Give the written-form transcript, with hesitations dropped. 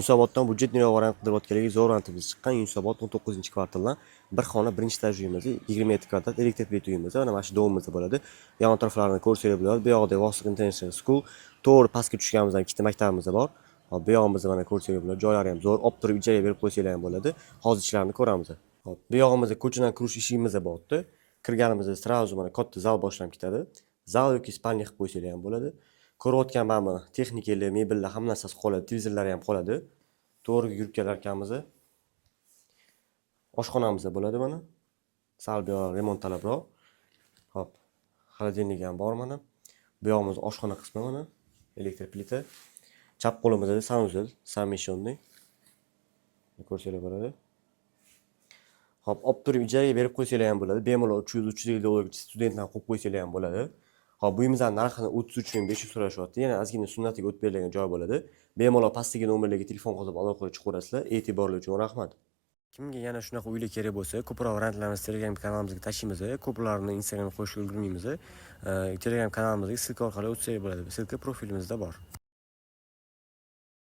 Yunusoboddan budjetniy variant qidirayotganlarga zo'r variantimiz chiqqan. Yunusobod 19-kvartaldan bir xona birinchi etaj uyimiz, 20 metr kvadrat elektr plet uyimiz, mana shu domimizda bo'ladi. Yon atroflarini ko'rsanglar bo'ladi. Bu yoqda Vostock International School, to'g'ri pastga tushganimizdan ikkita maktabimiz bor. Hop, bu yog'imizda mana ko'rsanglar bo'ladi. Joylari ham zo'r, olib turib ijaraga berib qo'ysanglar ham bo'ladi. Hozir ishlarni ko'ramiz. Hop, bu yog'imizda ko'chadan kirish eshigimiz bordi. Kirganimizda srazu mana katta zal boshlanib ketadi. Zal yoki spalniya qilib qo'ysanglar ham bo'ladi. Ko'rayotgan mana texnikalar, mebellar hamma narsasi qoladi, televizorlari ham qoladi. To'g'riga yurib kelar ekanmiz. Oshxonamiz bo'ladi mana. Sal bu yoq remont talabroq. Hop, xolodilnik ham bor mana. Bu yog'imiz oshxona qismi mana. Elektr plita. Chap qo'limizda sanuzel, samishonniy. Ko'rsanglar bo'ladi. Hop, olib turib ijaraga berib qo'ysanglar ham bo'ladi. Bemalol 300-350 dollargacha studentlar qo'yib qo'ysanglar ham bo'ladi. Hop, bu uyimizning narxini 33.500 so'rashyapti. Yana ozgina sunnatiga o'tib berilgan joy bo'ladi. Bemalol pastdagi nomerlarga telefon qilib aloqa chiqaverasizlar. E'tiborli uchun rahmat. Kimga yana shunaqa uylar kerak bo'lsa, ko'proq variantlarimizni Telegram kanalimizga tashlaymiz. Ko'plarini Instagramga qo'shib ulgurmaymiz. Telegram kanalimizga ссылка orqali o'tsanglar bo'ladi. Ссылка profilimizda bor.